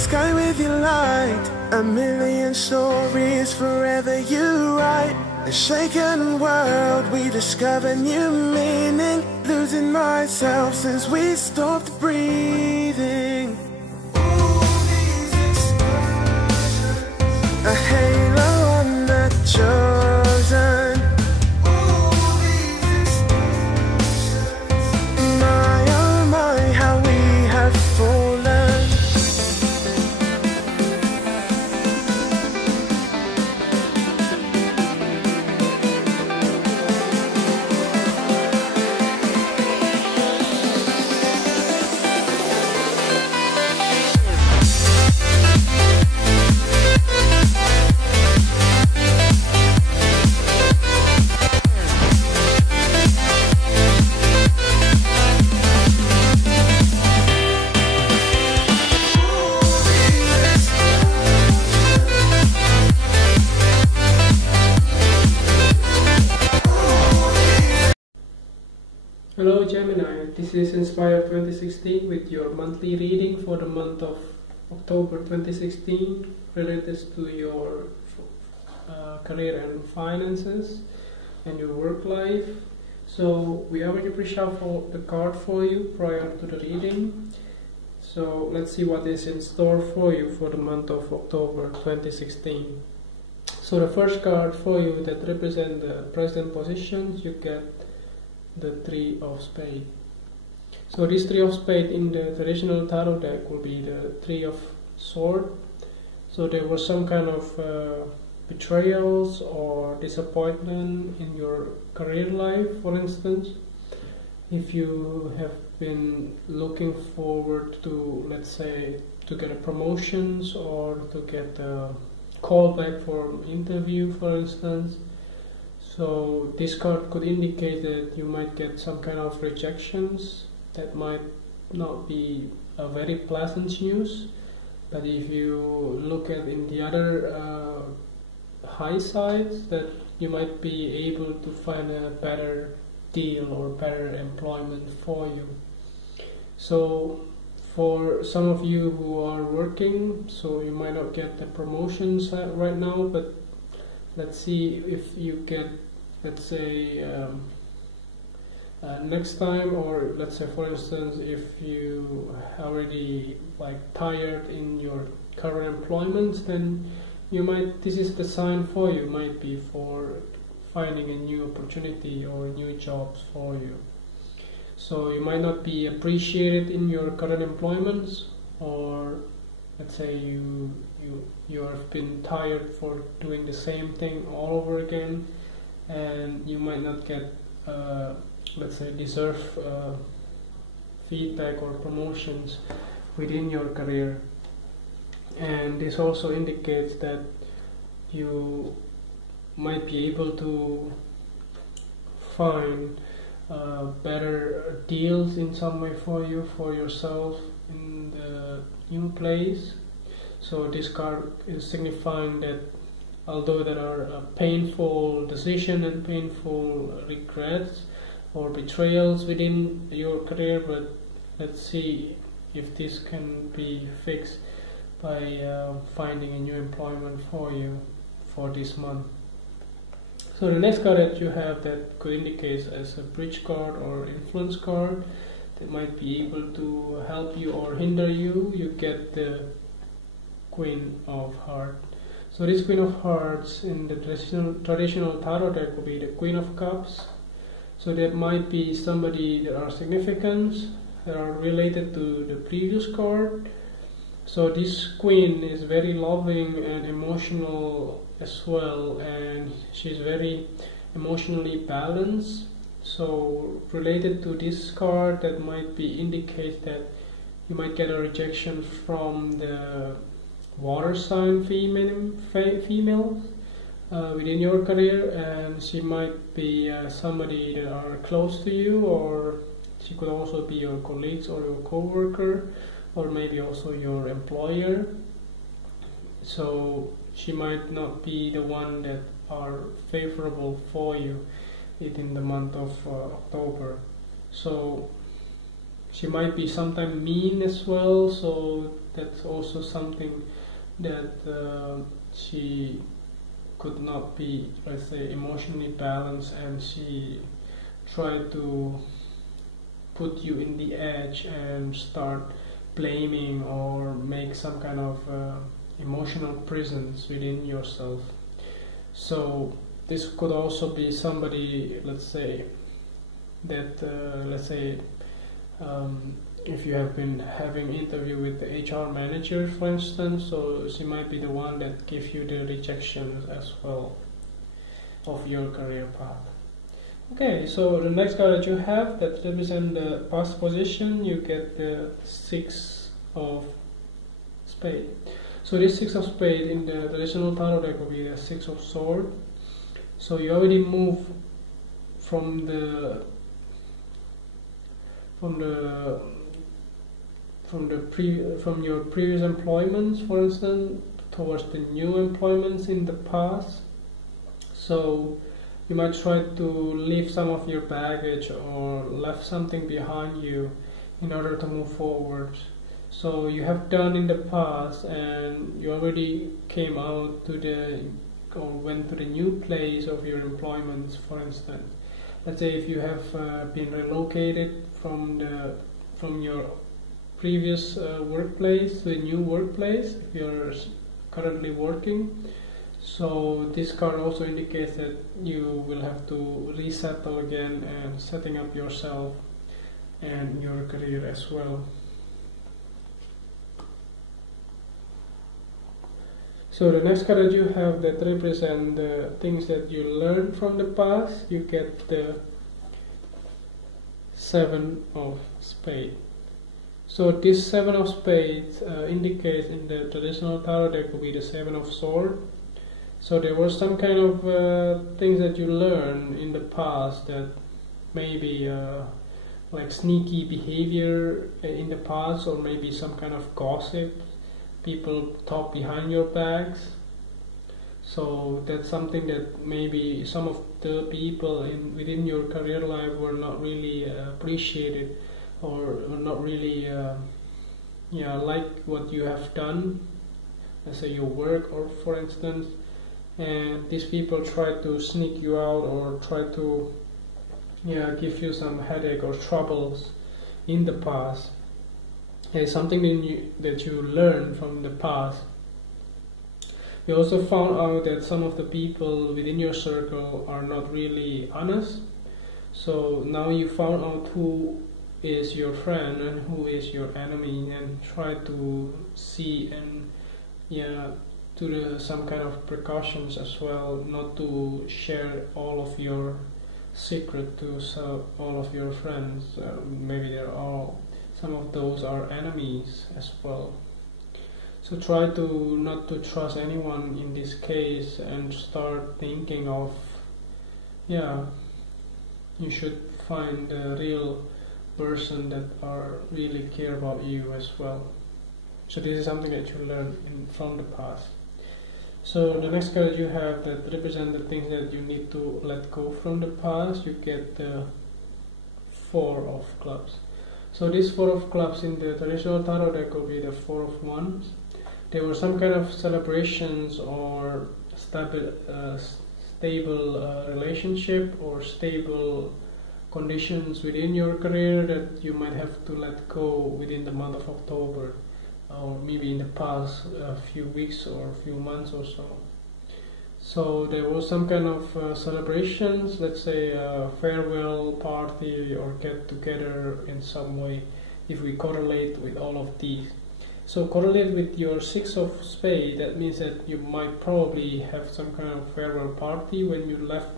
sky with your light. A million stories forever you write. A shaken world, we discover new meaning. Losing myself since we stopped breathing. A halo on the chosen. My oh my, how we have fallen. Hello Gemini, this is Inspire 2016 with your monthly reading for the month of October 2016 related to your career and finances and your work life. So we are going to pre-shuffle the card for you prior to the reading. So let's see what is in store for you for the month of October 2016. So the first card for you that represents the present positions, you get the Three of Spades. So this Three of Spades in the traditional tarot deck will be the Three of Swords. So there was some kind of betrayals or disappointment in your career life, for instance. If you have been looking forward to, let's say, to get a promotions or to get a call back for an interview, for instance. So this card could indicate that you might get some kind of rejections that might not be a very pleasant news. But if you look at in the other high sides, that you might be able to find a better deal or better employment for you. So for some of you who are working, so you might not get the promotions right now, but let's see if you get, let's say, next time, or let's say for instance if you already tired in your current employment, then you might, this is the sign for you, might be for finding a new opportunity or new jobs for you. So you might not be appreciated in your current employments, or let's say you have been tired for doing the same thing all over again, and you might not get let's say deserved feedback or promotions within your career. And this also indicates that you might be able to find better deals in some way for you, for yourself in the new place. So this card is signifying that although there are painful decisions and painful regrets or betrayals within your career, but let's see if this can be fixed by finding a new employment for you for this month. So the next card that you have that could indicate as a bridge card or influence card that might be able to help you or hinder you, you get the Queen of Hearts. So this Queen of Hearts in the traditional tarot deck will be the Queen of Cups. So that might be somebody that are significant, that are related to the previous card. So this queen is very loving and emotional as well, and she's very emotionally balanced. So related to this card, that might be indicate that you might get a rejection from the water sign female within your career, and she might be somebody that are close to you, or she could also be your colleagues or your co-worker, or maybe also your employer. So she might not be the one that are favorable for you within the month of October. So she might be sometimes mean as well, so That's also something that she could not be, let's say, emotionally balanced, and she tried to put you in the edge and start blaming or make some kind of emotional prisons within yourself. So this could also be somebody, let's say, that if you have been having interview with the HR manager, for instance, so she might be the one that gives you the rejection as well of your career path. Okay, so the next card that you have that represents the past position, you get the 6 of spade. So this 6 of spade in the traditional tarot deck will be the 6 of sword. So you already move from your previous employments, for instance, towards the new employments in the past. So you might try to leave some of your baggage or left something behind you in order to move forward. So you have done in the past, and you already came out to went to the new place of your employments, for instance. Let's say if you have been relocated from your previous workplace to a new workplace, if you're currently working. So this card also indicates that you will have to resettle again and setting up yourself and your career as well. So the next card that you have that represent the things that you learned from the past, you get the 7 of spades. So this 7 of spades indicates in the traditional tarot deck will be the 7 of swords. So there was some kind of things that you learned in the past that maybe like sneaky behavior in the past, or maybe some kind of gossip. People talk behind your backs. So that's something that maybe some of the people within your career life were not really appreciated, or were not really like what you have done, let's say your work, or for instance, and these people try to sneak you out or try to give you some headache or troubles in the past. It's something that you learn from the past. You also found out that some of the people within your circle are not really honest. So now you found out who is your friend and who is your enemy, and try to see and do some kind of precautions as well, not to share all of your secret to all of your friends. Maybe some of those are enemies as well. So try to not to trust anyone in this case, and start thinking of you should find the real person that really care about you as well. So this is something that you learn from the past. So the next card you have that represent the things that you need to let go from the past, you get the 4 of clubs. So this 4 of clubs in the traditional tarot deck will be the 4 of wands. There were some kind of celebrations or stable relationship or stable conditions within your career that you might have to let go within the month of October, or maybe in the past few weeks or few months or so. So there was some kind of celebrations, let's say a farewell party or get together in some way, if we correlate with all of these. So correlate with your 6 of spades, that means that you might probably have some kind of farewell party when you left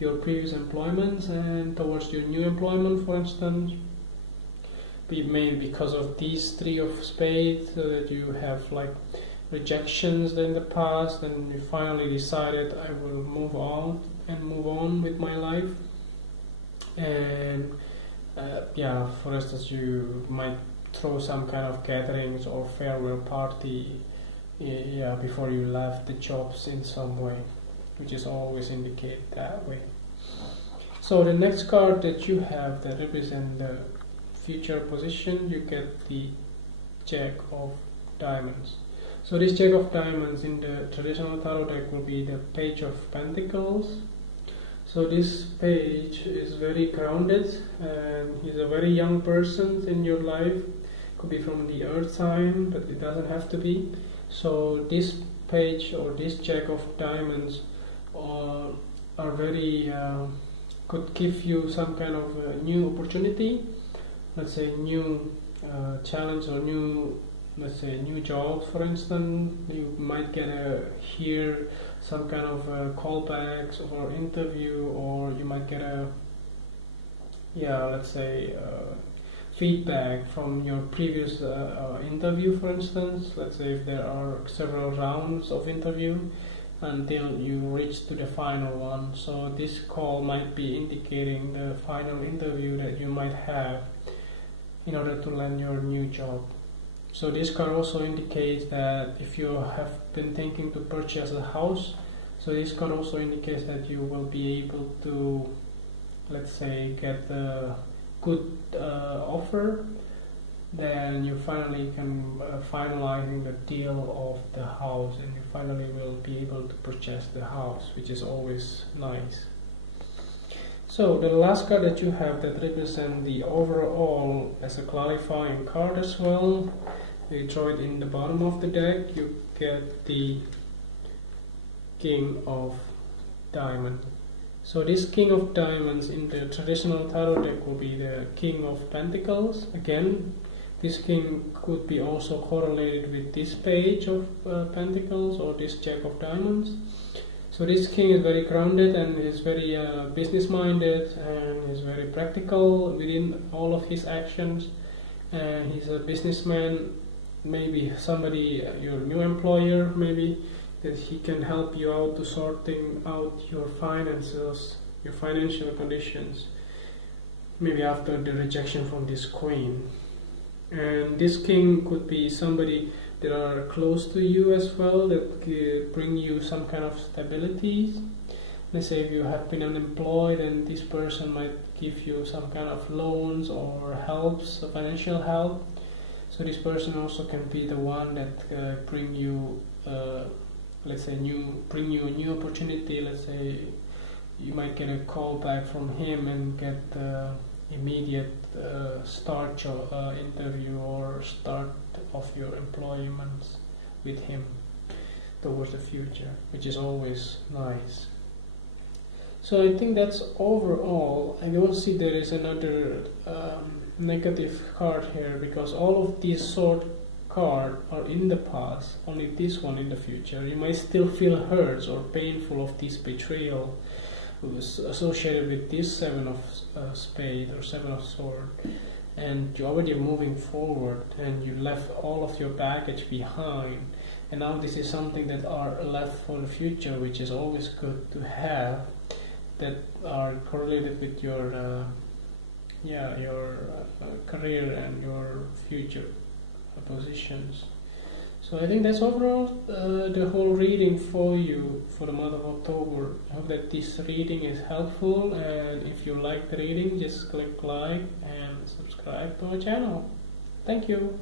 your previous employments and towards your new employment, for instance. Be made because of these 3 of spades, so that you have like rejections in the past, and you finally decided I will move on with my life. And for instance, you might throw some kind of gatherings or farewell party before you left the jobs in some way, which is always indicate that way. So the next card that you have that represent the future position, you get the Jack of Diamonds. So this Jack of Diamonds in the traditional tarot deck will be the Page of Pentacles. So this page is very grounded, and he's a very young person in your life. Could be from the earth sign, but it doesn't have to be. So this page or this Jack of Diamonds are very could give you some kind of new opportunity, let's say new challenge or new, let's say new jobs. For instance, you might get hear some kind of callbacks or interview, or you might get let's say feedback from your previous interview. For instance, let's say if there are several rounds of interview until you reach to the final one. So this call might be indicating the final interview that you might have in order to land your new job. So this card also indicates that if you have been thinking to purchase a house, so this card also indicates that you will be able to, let's say, get a good offer. Then you finally can finalizing the deal of the house, and you finally will be able to purchase the house, which is always nice. So the last card that you have that represents the overall as a clarifying card as well, you throw it in the bottom of the deck, you get the King of Diamonds. So this King of Diamonds in the traditional tarot deck will be the King of Pentacles. Again, this king could be also correlated with this Page of Pentacles or this Jack of Diamonds. So this king is very grounded and is very business minded, and is very practical within all of his actions, and he's a businessman. Maybe somebody, your new employer, maybe that he can help you out to sorting out your finances, your financial conditions, maybe after the rejection from this queen. And this king could be somebody that are close to you as well, that bring you some kind of stability. Let's say if you have been unemployed, and this person might give you some kind of loans or helps, financial help. So this person also can be the one that bring you, let's say, bring you a new opportunity. Let's say you might get a call back from him and get immediate start your interview or start of your employment with him towards the future, which is always nice. So I think that's overall. I don't see there is another negative card here, because all of these sword cards are in the past, only this one in the future. You might still feel hurt or painful of this betrayal associated with this Seven of Spades or Seven of Swords, and you're already moving forward and you left all of your baggage behind, and now this is something that are left for the future, which is always good to have, that are correlated with your career and your future positions. So I think that's overall the whole reading for you for the month of October. I hope that this reading is helpful, and if you like the reading, just click like and subscribe to our channel. Thank you.